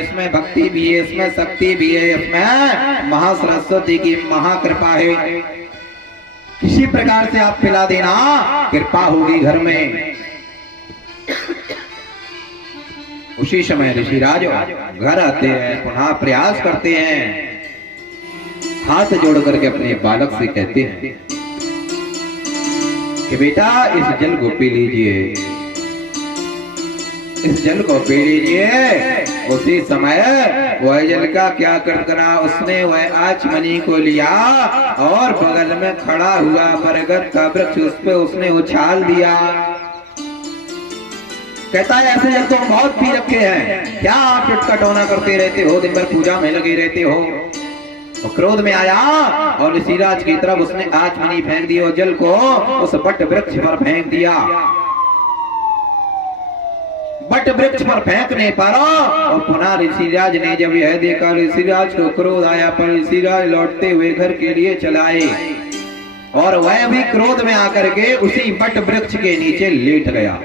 इसमें भक्ति भी है, इसमें शक्ति भी है, इसमें महासरस्वती की महाकृपा है। किसी प्रकार से आप पिला देना, कृपा होगी घर में। उसी समय ऋषिराज घर आते हैं, पुनः प्रयास करते हैं, हाथ जोड़ करके अपने बालक से कहते हैं कि बेटा इस जल को पी लीजिए, इस जल को पी लीजिए। उसी समय वह जल का क्या करा, उसने वह आचमनी को लिया और बगल में खड़ा हुआ बरगद का वृक्ष उस पे उसने उछाल दिया। कहता है ऐसे जल तो हम बहुत पी रखे हैं, क्या आप टिटकटौना करते रहते हो, दिन भर पूजा में लगे रहते हो। और क्रोध में आया और ऋषिराज की तरफ उसने आचमनी फेंक दी और जल को उस बट वृक्ष पर फेंक दिया। बट वृक्ष पर फेंकने पर और पुनः ऋषिराज ने जब यह देखा, ऋषिराज को क्रोध आया, पर ऋषिराज लौटते हुए घर के लिए चलाए और वह भी क्रोध में आकर के उसी बट वृक्ष के नीचे लेट गया।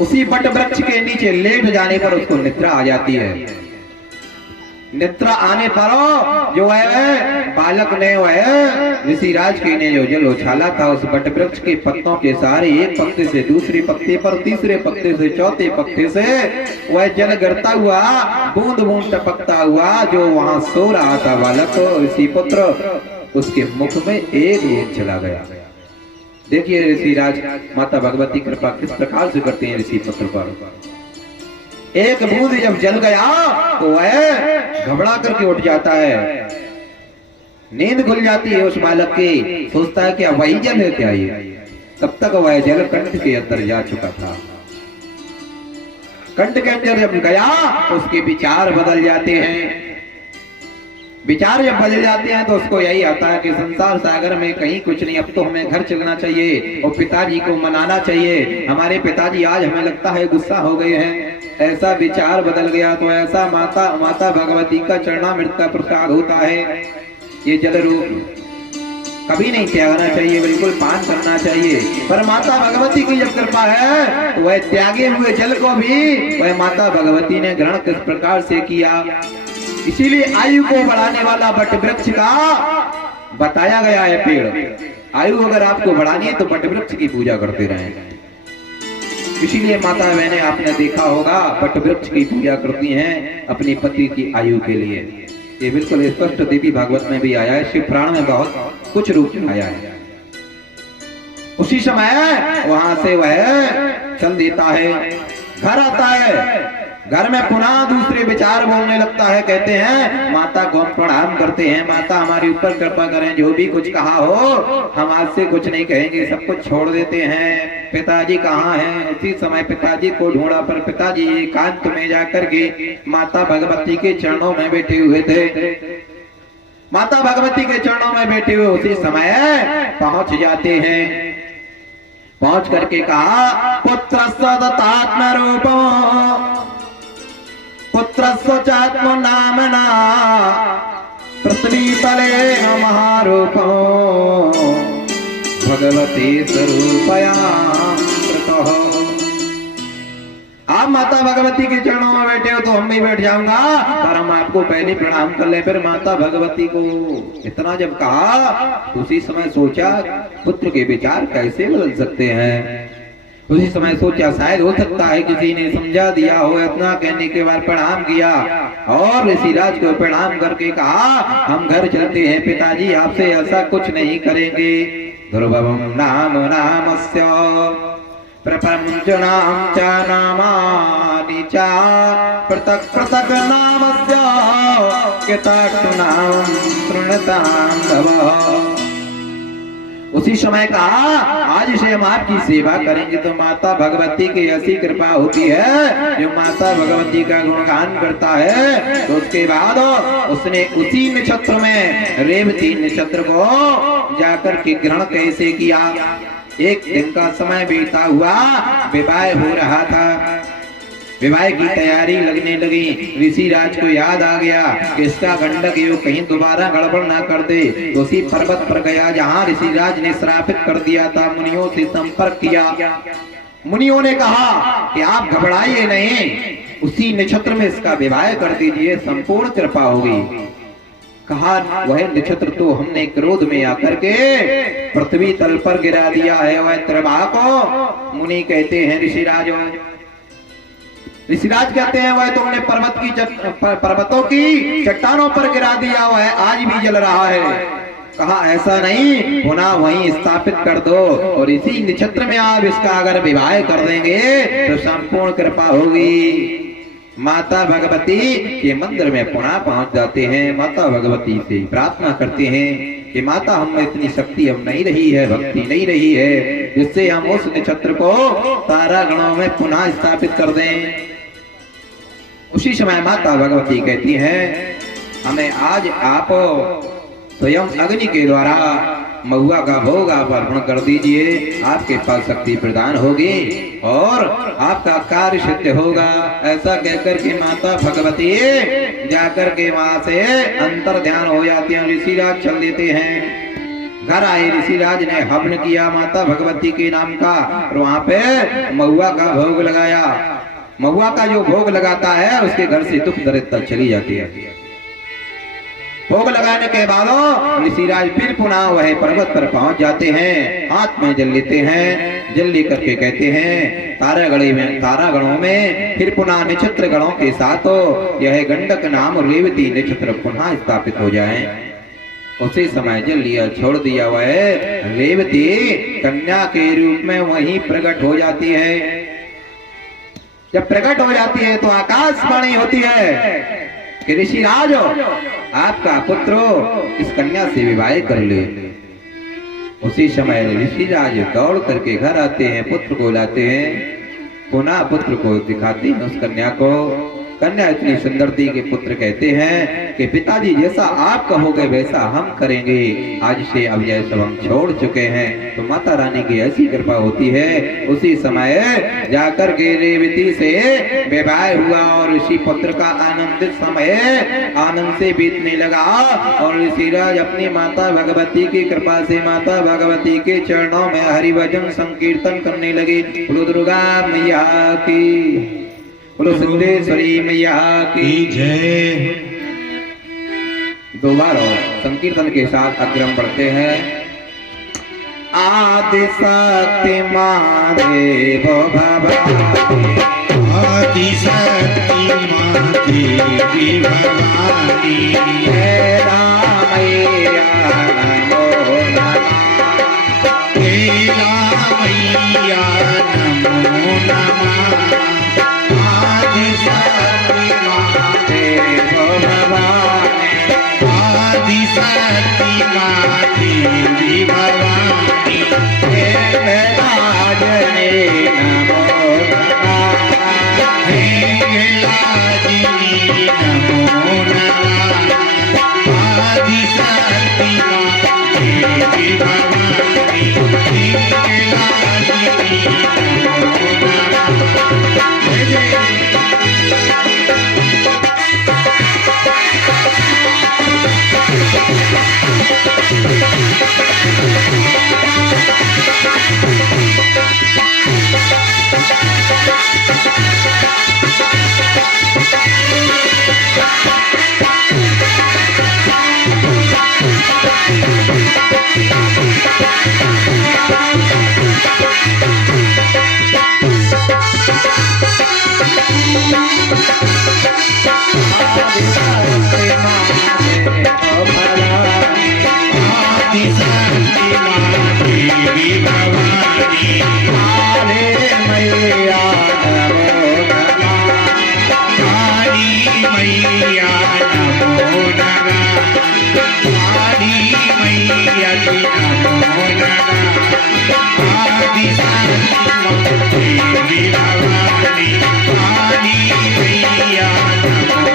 उसी बट वृक्ष के नीचे लेट जाने पर उसको निद्रा आ जाती है। निद्रा आने पर जो है बालक ने वह ऋषिराज के ने जो जल उछाला था उस बट वृक्ष के पत्तों के सारे एक पत्ते से दूसरे पत्ते पर, तीसरे पत्ते से चौथे पत्ते से वह जल गिरता हुआ बूंद बूंद टपकता हुआ जो वहां सो रहा था बालक ऋषि पुत्र, उसके मुख में एक बूंद चला गया। देखिए ऋषिराज माता भगवती कृपा किस प्रकार से करते हैं ऋषि पुत्र पर। एक बूंद जब जल गया तो वह घबरा करके उठ जाता है, नींद खुल जाती है उस बालक की, सोचता है कि वही जल है क्या ये। तब तक वह जल कंठ के अंदर जा चुका था। कंठ के अंदर जब गया तो उसके विचार बदल जाते हैं। विचार जब बदल जाते हैं तो उसको यही आता है कि संसार सागर में कहीं कुछ नहीं, अब तो हमें घर चलना चाहिए और पिताजी को मनाना चाहिए। हमारे पिताजी आज हमें लगता है गुस्सा हो गए हैं। ऐसा विचार बदल गया तो ऐसा माता भगवती का चरणामृत का प्रसाद होता है। ये जल रूप कभी नहीं त्यागना चाहिए, बिल्कुल पान करना चाहिए। पर माता भगवती की जब कृपा है तो वह त्यागे हुए जल को भी वह माता भगवती ने ग्रहण किस प्रकार से किया। इसीलिए आयु को बढ़ाने वाला बट वृक्ष का बताया गया है पेड़। आयु अगर आपको बढ़ानी है तो बट वृक्ष की पूजा करते रहें। इसीलिए माता बहने आपने देखा होगा बट वृक्ष की पूजा करती हैं अपनी पति की आयु के लिए। ये बिल्कुल स्पष्ट देवी भागवत में भी आया है, शिव पुराण में बहुत कुछ रूप में आया है। उसी समय वहां से वह चल देता है, घर आता है। घर में पुनः दूसरे विचार बोलने लगता है। कहते हैं माता को हम प्रणाम करते हैं, माता हमारे ऊपर कृपा करें, जो भी कुछ कहा हो हम आज से कुछ नहीं कहेंगे, सब कुछ छोड़ देते हैं। पिताजी कहाँ हैं? उसी समय पिताजी को ढूंढा पर पिताजी एकांत में जाकर के माता भगवती के चरणों में बैठे हुए थे। माता भगवती के चरणों में बैठे हुए उसी समय पहुंच जाते हैं। पहुंच करके कहा पुत्र सदतात्म रूप पुत्रस्य चात्म नामना पृथ्वी तले महारूपो भगवती स्वरूपयाम कृतः। आप माता भगवती के चरणों में बैठे हो तो हम भी बैठ जाऊंगा, पर हम आपको पहले प्रणाम कर ले। फिर माता भगवती को इतना जब कहा उसी समय सोचा पुत्र के विचार कैसे बदल सकते हैं। उसी समय सोचा शायद हो सकता है किसी ने समझा दिया हो। इतना कहने के बाद प्रणाम किया और ऋषिराज को प्रणाम करके कहा हम घर चलते हैं, पिताजी आपसे ऐसा कुछ नहीं करेंगे। दुर्भवम नाम नामस्य प्रपंचनाम च नामानि च पृथक पृथक नामस्य किताटुनाम तृणतां भवः। उसी समय कहा आज से हम आपकी सेवा करेंगे। तो माता भगवती की ऐसी कृपा होती है जो माता भगवती का गुणगान करता है। तो उसके बाद उसने उसी नक्षत्र में रेवती नक्षत्र को जाकर के ग्रहण कैसे किया। एक दिन का समय बीता हुआ, विवाह हो रहा था, विवाह की तैयारी लगने लगी। ऋषिराज को याद आ गया कि इसका गंडक योग कहीं दोबारा गड़बड़ ना कर दे। तो उसी पर्वत पर गया जहां ऋषिराज ने श्रापित कर दिया था। मुनियों से संपर्क किया। मुनियों ने कहा कि आप घबराइए नहीं, उसी नक्षत्र में इसका विवाह कर दीजिए, संपूर्ण कृपा होगी। कहा वह नक्षत्र तो हमने क्रोध में आकर के पृथ्वी तल पर गिरा दिया है। वह त्रिभा को मुनि कहते हैं ऋषिराज, ऋषिराज कहते हैं वह तुमने पर्वतों की चट्टानों पर गिरा दिया, वह आज भी जल रहा है। कहा ऐसा नहीं, पुनः वहीं स्थापित कर दो और इसी नक्षत्र में आप इसका अगर विवाह कर देंगे तो संपूर्ण कृपा होगी। माता भगवती के मंदिर में पुनः पहुंच जाते हैं। माता भगवती से प्रार्थना करते हैं कि माता हम में इतनी शक्ति अब नहीं रही है, भक्ति नहीं रही है, जिससे हम उस नक्षत्र को तारा गणों में पुनः स्थापित कर दें। उसी समय माता भगवती कहती हैं हमें आज आप स्वयं अग्नि के द्वारा महुआ का भोग आप अर्पण कर दीजिए, आपके पास शक्ति प्रदान होगी और आपका कार्य सिद्ध होगा। ऐसा कहकर के माता भगवती जाकर के वहां से अंतर ध्यान हो जाते हैं। ऋषिराज चल देते हैं। घर आए ऋषिराज ने हवन किया माता भगवती के नाम का और वहां पे महुआ का भोग लगाया। महुआ का जो भोग लगाता है उसके घर से दुख दरिद्रता चली जाती है। भोग लगाने के बाद ऋषिराज फिर पुनः वह पर्वत पर पहुंच जाते हैं। हाथ में जल लेते हैं, जल लेकर के कहते हैं तारा गणों में फिर पुनः नक्षत्र गणों के साथ यह गंडक नाम रेवती नक्षत्र पुनः स्थापित हो जाए। उसी समय जल लिया छोड़ दिया, वह रेवती कन्या के रूप में वहीं प्रकट हो जाती है। जब प्रकट हो जाती है तो आकाशवाणी होती है कि ऋषिराज आपका पुत्र इस कन्या से विवाह कर ले। उसी समय ऋषिराज दौड़ करके घर आते हैं, पुत्र को लाते हैं, पुनः पुत्र को दिखाते हैं उस कन्या को। कन्या इतनी सुंदर थी कि पुत्र कहते हैं कि पिताजी जैसा आप कहोगे वैसा हम करेंगे। आज से अब यह सब हम छोड़ चुके हैं। तो माता रानी की ऐसी कृपा होती है। उसी समय जाकर के रेवती से विवाह हुआ और ऋषि पुत्र का आनंदित समय आनंद से बीतने लगा और ऋषिराज अपनी माता भगवती की कृपा से माता भगवती के चरणों में हरिभजन संकीर्तन करने लगे। दुर्गा मैया की, बोलो सिद्धेश्वरी मैया की जय। दोबारा संकीर्तन के साथ अग्रम बढ़ते हैं। आदि शक्ति मां देव भवानी, आदि शक्ति मां देवी भवानी, हे रामैया नमो नमः, हे रामैया नमो नमः। देवी भवानी, हे राजने नमो नमः, हे राजनी नमो नमः। आदिशक्ति देवी भवानी, हे राजनी नमो नमः। Devi Bhavani, Kali Maiya Namo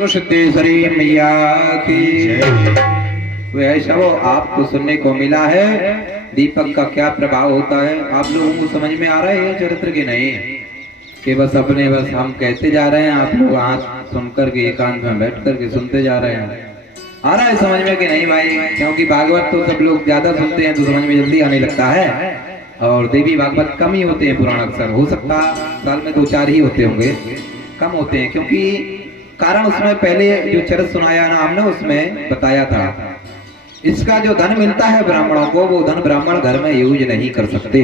तो सिद्धेश्वरी मैया की तो ऐसा वो आपको सुनने को मिला है दीपक का क्या प्रभाव होता है। आप लोगों को समझ में आ रहा है ये चरित्र के नहीं कि बस अपने बस हम कहते जा रहे हैं, आप लोग हाथ सुन करके एकांत में बैठ करके सुनते जा रहे हैं। आ रहा है समझ में कि नहीं भाई? क्योंकि भागवत तो सब लोग ज्यादा सुनते हैं तो समझ में जल्दी आने लगता है, और देवी भागवत कम ही होते हैं पुराण अक्सर। हो सकता साल में 2-4 ही होते होंगे, कम होते हैं, क्योंकि कारण उसमें पहले जो चरित्र सुनाया ना हमने उसमें बताया था इसका जो धन मिलता है ब्राह्मणों को वो धन ब्राह्मण घर में यूज नहीं कर सकते।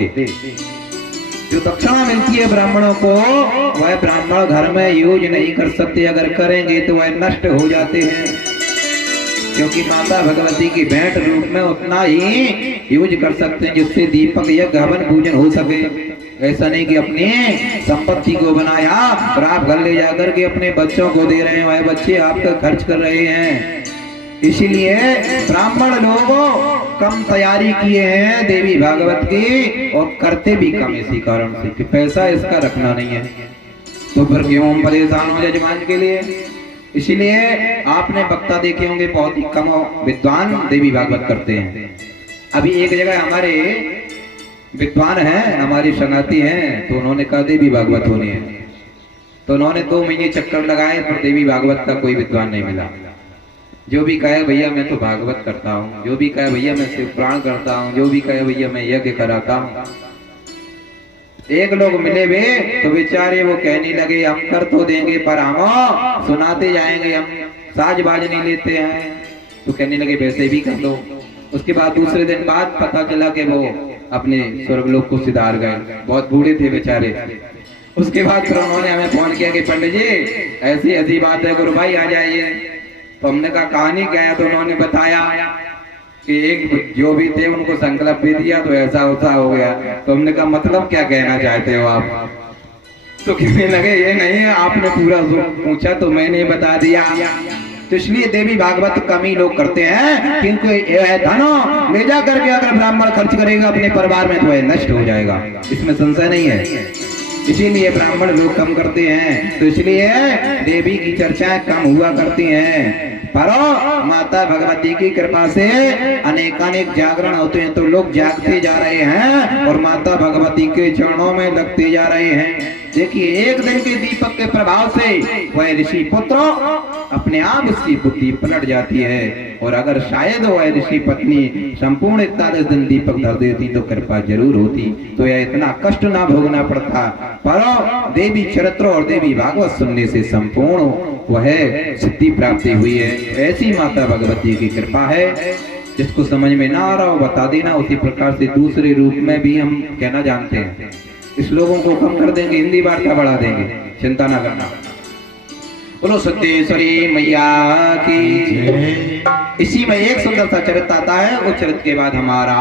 जो दक्षिणा मिलती है ब्राह्मणों को वह ब्राह्मण घर में यूज नहीं कर सकते, अगर करेंगे तो वह नष्ट हो जाते हैं, क्योंकि माता भगवती की भेंट रूप में उतना ही यूज कर सकते हैं जिससे दीपक यज्ञ हवन पूजन हो सके। ऐसा नहीं कि अपनी संपत्ति को बनाया और आप घर ले जाकर के अपने बच्चों को दे रहे हैं, वह बच्चे आपका खर्च कर रहे हैं। इसीलिए ब्राह्मण लोगों कम तैयारी किए हैं देवी भागवत की, और करते भी कम इसी कारण से कि पैसा इसका रखना नहीं है, तो फिर क्यों हम परेशान हो जजमान के लिए। इसीलिए आपने वक्ता देखे होंगे बहुत ही कम विद्वान देवी भागवत करते हैं। अभी एक जगह हमारे विद्वान हैं, हमारी संगाती हैं, तो उन्होंने कहा देवी भागवत होनी है, तो उन्होंने 2 महीने चक्कर लगाए पर देवी भागवत का कोई विद्वान नहीं मिला। जो भी कहे भैया मैं तो भागवत करता हूँ, जो भी कहे भैया मैं शिव पुराण करता हूँ, जो भी कहे भैया मैं यज्ञ कराता हूँ। एक लोग मिले वे तो बेचारे वो कहने लगे हम कर तो देंगे पर हम सुनाते जाएंगे, हम साज बाज नहीं लेते हैं। तो कहने लगे वैसे भी कर लो। उसके बाद दूसरे दिन बाद पता चला कि वो अपने स्वर्गलोक को सिधार गए, बहुत बूढ़े थे बेचारे। उसके बाद फिर उन्होंने हमें फोन किया कि पंडित जी ऐसी ऐसी बात है, गुरु भाई आ जाइए। तो हमने कहा कहानी क्या है, तो उन्होंने बताया कि एक जो भी थे उनको संकल्प दे दिया तो ऐसा वैसा हो गया। तो हमने कहा मतलब क्या कहना चाहते हो आप? तो कहने लगे ये नहीं है, आपने पूरा पूछा तो मैंने बता दिया। तो इसलिए देवी भागवत कम ही लोग करते हैं, क्योंकि धन ले जा करके अगर ब्राह्मण खर्च करेगा अपने परिवार में तो वह नष्ट हो जाएगा, इसमें संशय नहीं है। इसीलिए ब्राह्मण लोग कम करते हैं, तो इसलिए देवी की चर्चाएं कम हुआ करती हैं। पर माता भगवती की कृपा से अनेकानेक जागरण होते हैं, तो लोग जागते जा रहे हैं और माता भगवती के चरणों में लगते जा रहे हैं। देखिए एक दिन के दीपक के प्रभाव से वह ऋषि पुत्र अपने आप उसकी बुद्धि पलट जाती है, और अगर शायद वह ऋषि पत्नी संपूर्ण 41 दिन दीपक धर देती तो कृपा जरूर होती, तो यह इतना कष्ट ना भोगना पड़ता। पर देवी चरित्र और देवी भागवत सुनने से संपूर्ण वह सिद्धि प्राप्ति हुई है। ऐसी माता भगवती की कृपा है, जिसको समझ में ना आ रहा हो बता देना। उसी प्रकार से दूसरे रूप में भी हम कहना जानते हैं, इस लोगों को कम कर देंगे, हिंदी वार्ता बढ़ा देंगे, चिंता ना करना। बोलो सिद्धेश्वरी मैया की। इसी में एक सुंदर सा चरित्र आता है, उस चरित्र के बाद हमारा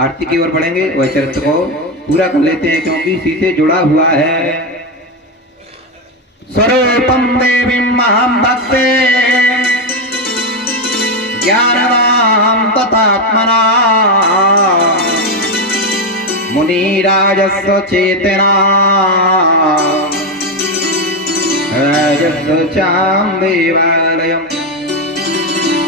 आरती की ओर बढ़ेंगे। वह चरित्र को पूरा कर लेते हैं क्योंकि इसी से जुड़ा हुआ है। स्वरूपम देवी महं भक्ते ज्ञानवां तथात्मना मुनिराजस्व चेतना चां देवालयम्।